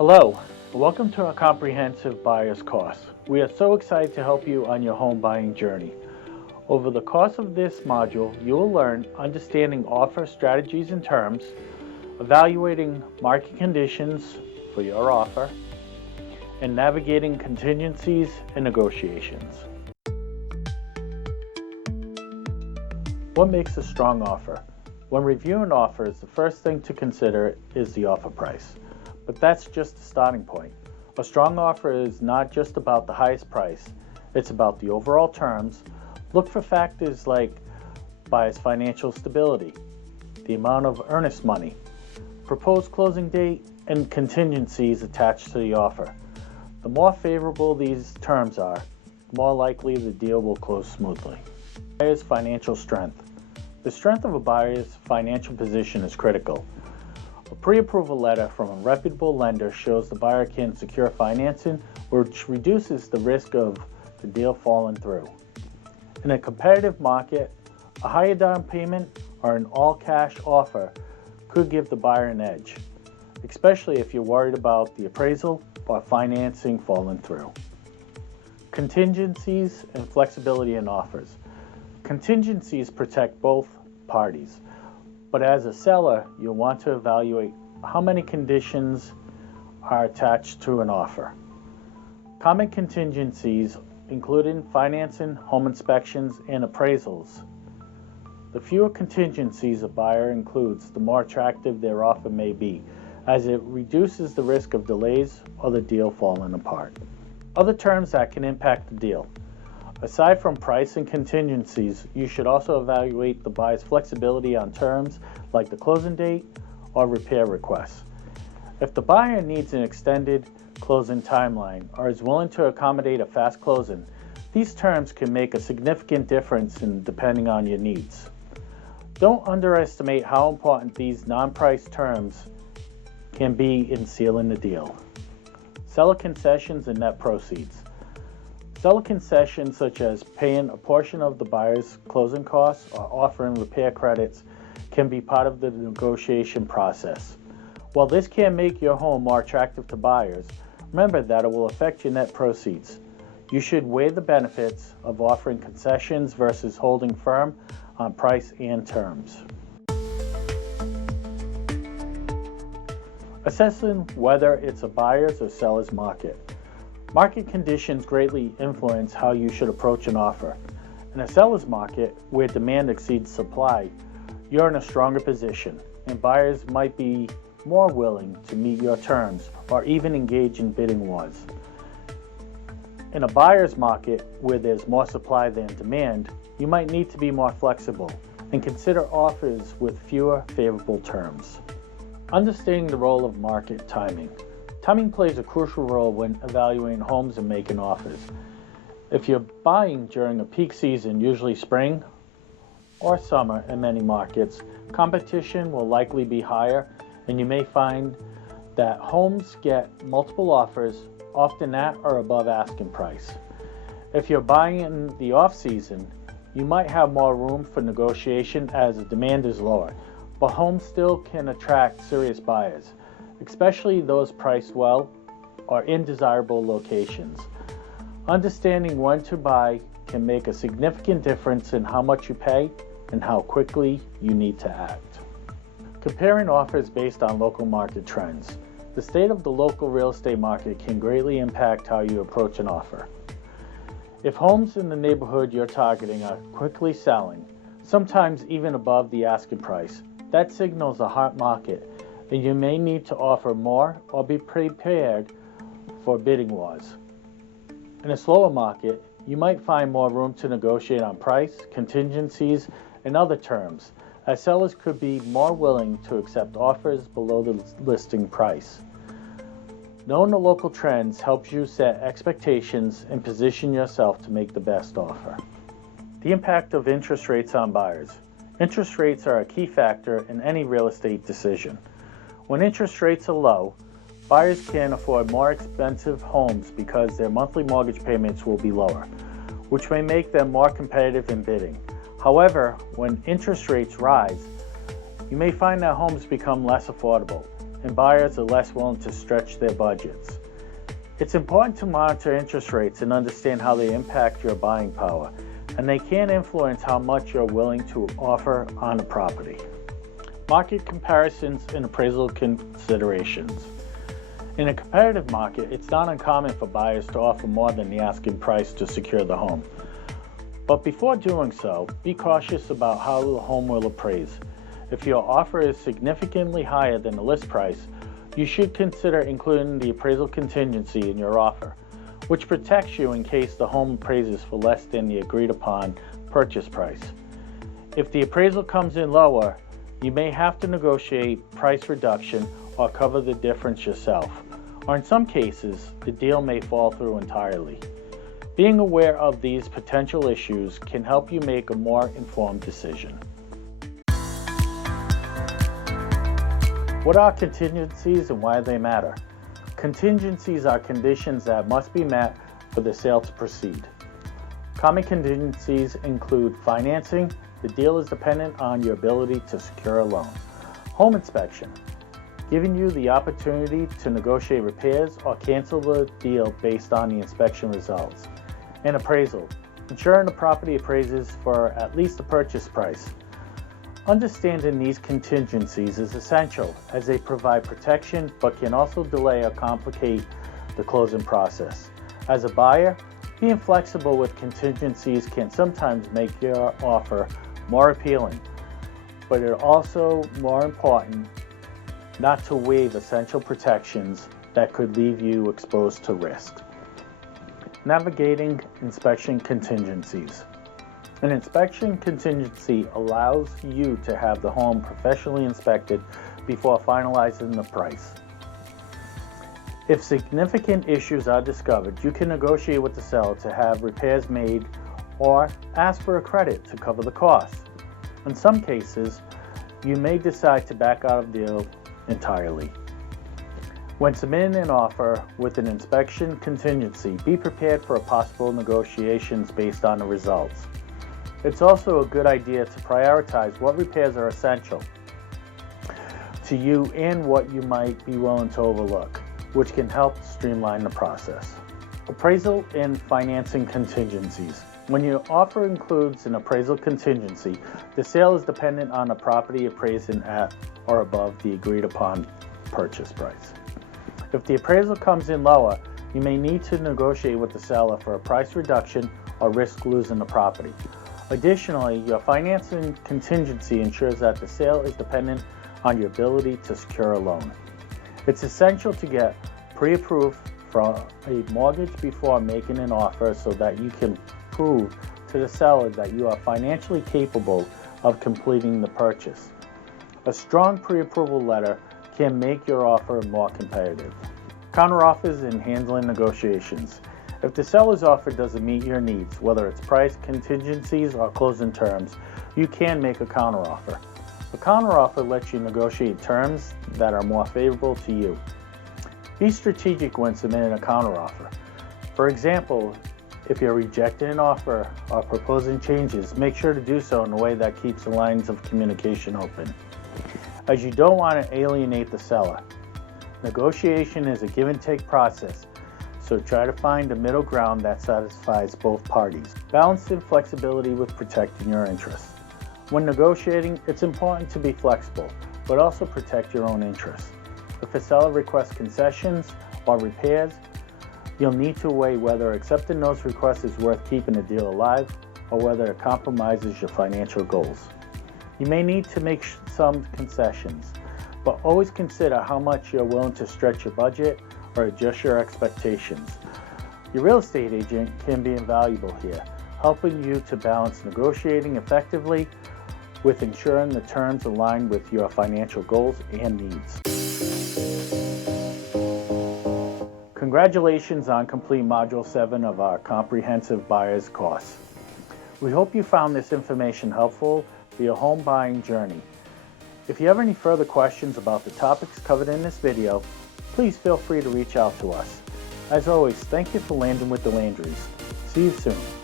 Hello, and welcome to our comprehensive buyer's course. We are so excited to help you on your home buying journey. Over the course of this module, you will learn understanding offer strategies and terms, evaluating market conditions for your offer, and navigating contingencies and negotiations. What makes a strong offer? When reviewing offers, the first thing to consider is the offer price. But that's just the starting point. A strong offer is not just about the highest price, it's about the overall terms. Look for factors like buyer's financial stability, the amount of earnest money, proposed closing date, and contingencies attached to the offer. The more favorable these terms are, the more likely the deal will close smoothly. Buyer's financial strength. The strength of a buyer's financial position is critical. A pre-approval letter from a reputable lender shows the buyer can secure financing, which reduces the risk of the deal falling through. In a competitive market, a higher down payment or an all-cash offer could give the buyer an edge, especially if you're worried about the appraisal or financing falling through. Contingencies and flexibility in offers. Contingencies protect both parties. But as a seller, you'll want to evaluate how many conditions are attached to an offer. Common contingencies include financing, home inspections, and appraisals. The fewer contingencies a buyer includes, the more attractive their offer may be, as it reduces the risk of delays or the deal falling apart. Other terms that can impact the deal. Aside from price and contingencies, you should also evaluate the buyer's flexibility on terms like the closing date or repair requests. If the buyer needs an extended closing timeline or is willing to accommodate a fast closing, these terms can make a significant difference depending on your needs. Don't underestimate how important these non-price terms can be in sealing the deal. Seller concessions and net proceeds. Seller concessions such as paying a portion of the buyer's closing costs or offering repair credits can be part of the negotiation process. While this can make your home more attractive to buyers, remember that it will affect your net proceeds. You should weigh the benefits of offering concessions versus holding firm on price and terms. Assessing whether it's a buyer's or seller's market. Market conditions greatly influence how you should approach an offer. In a seller's market, where demand exceeds supply, you're in a stronger position, and buyers might be more willing to meet your terms or even engage in bidding wars. In a buyer's market, where there's more supply than demand, you might need to be more flexible and consider offers with fewer favorable terms. Understanding the role of market timing. Timing plays a crucial role when evaluating homes and making offers. If you're buying during a peak season, usually spring or summer in many markets, competition will likely be higher, and you may find that homes get multiple offers, often at or above asking price. If you're buying in the off-season, you might have more room for negotiation as the demand is lower, but homes still can attract serious buyers, especially those priced well or in desirable locations. Understanding when to buy can make a significant difference in how much you pay and how quickly you need to act. Comparing offers based on local market trends. The state of the local real estate market can greatly impact how you approach an offer. If homes in the neighborhood you're targeting are quickly selling, sometimes even above the asking price, that signals a hot market, and you may need to offer more or be prepared for bidding wars. In a slower market, you might find more room to negotiate on price, contingencies, and other terms, as sellers could be more willing to accept offers below the listing price. Knowing the local trends helps you set expectations and position yourself to make the best offer. The impact of interest rates on buyers. Interest rates are a key factor in any real estate decision. When interest rates are low, buyers can afford more expensive homes because their monthly mortgage payments will be lower, which may make them more competitive in bidding. However, when interest rates rise, you may find that homes become less affordable. and buyers are less willing to stretch their budgets. It's important to monitor interest rates and understand how they impact your buying power, and they can influence how much you're willing to offer on a property. Market comparisons and appraisal considerations. In a competitive market, it's not uncommon for buyers to offer more than the asking price to secure the home. But before doing so, be cautious about how the home will appraise. If your offer is significantly higher than the list price, you should consider including the appraisal contingency in your offer, which protects you in case the home appraises for less than the agreed upon purchase price. If the appraisal comes in lower, you may have to negotiate price reduction or cover the difference yourself, or in some cases, the deal may fall through entirely. Being aware of these potential issues can help you make a more informed decision. What are contingencies and why they matter? Contingencies are conditions that must be met for the sale to proceed. Common contingencies include financing. The deal is dependent on your ability to secure a loan. Home inspection, giving you the opportunity to negotiate repairs or cancel the deal based on the inspection results. And appraisal, ensuring the property appraises for at least the purchase price. Understanding these contingencies is essential as they provide protection but can also delay or complicate the closing process. As a buyer, being flexible with contingencies can sometimes make your offer more appealing, but it's also more important not to waive essential protections that could leave you exposed to risk. Navigating inspection contingencies. An inspection contingency allows you to have the home professionally inspected before finalizing the price. If significant issues are discovered, you can negotiate with the seller to have repairs made or ask for a credit to cover the cost. In some cases, you may decide to back out of the deal entirely. When submitting an offer with an inspection contingency, be prepared for possible negotiations based on the results. It's also a good idea to prioritize what repairs are essential to you and what you might be willing to overlook, which can help streamline the process. Appraisal and financing contingencies. When your offer includes an appraisal contingency, the sale is dependent on the property appraising at or above the agreed upon purchase price. If the appraisal comes in lower, you may need to negotiate with the seller for a price reduction or risk losing the property. Additionally, your financing contingency ensures that the sale is dependent on your ability to secure a loan. It's essential to get pre-approved for a mortgage before making an offer so that you can prove to the seller that you are financially capable of completing the purchase. A strong pre-approval letter can make your offer more competitive. Counteroffers and handling negotiations. If the seller's offer doesn't meet your needs, whether it's price, contingencies, or closing terms, you can make a counteroffer. A counteroffer lets you negotiate terms that are more favorable to you. Be strategic when submitting a counteroffer. For example, if you're rejecting an offer or proposing changes, make sure to do so in a way that keeps the lines of communication open, as you don't want to alienate the seller. Negotiation is a give and take process, so try to find a middle ground that satisfies both parties. Balancing flexibility with protecting your interests. When negotiating, it's important to be flexible, but also protect your own interests. If a seller requests concessions or repairs, you'll need to weigh whether accepting those requests is worth keeping the deal alive or whether it compromises your financial goals. You may need to make some concessions, but always consider how much you're willing to stretch your budget or adjust your expectations. Your real estate agent can be invaluable here, helping you to balance negotiating effectively with ensuring the terms align with your financial goals and needs. Congratulations on complete Module 7 of our Comprehensive Buyer's Course. We hope you found this information helpful for your home buying journey. If you have any further questions about the topics covered in this video, please feel free to reach out to us. As always, thank you for landing with the Landrys. See you soon.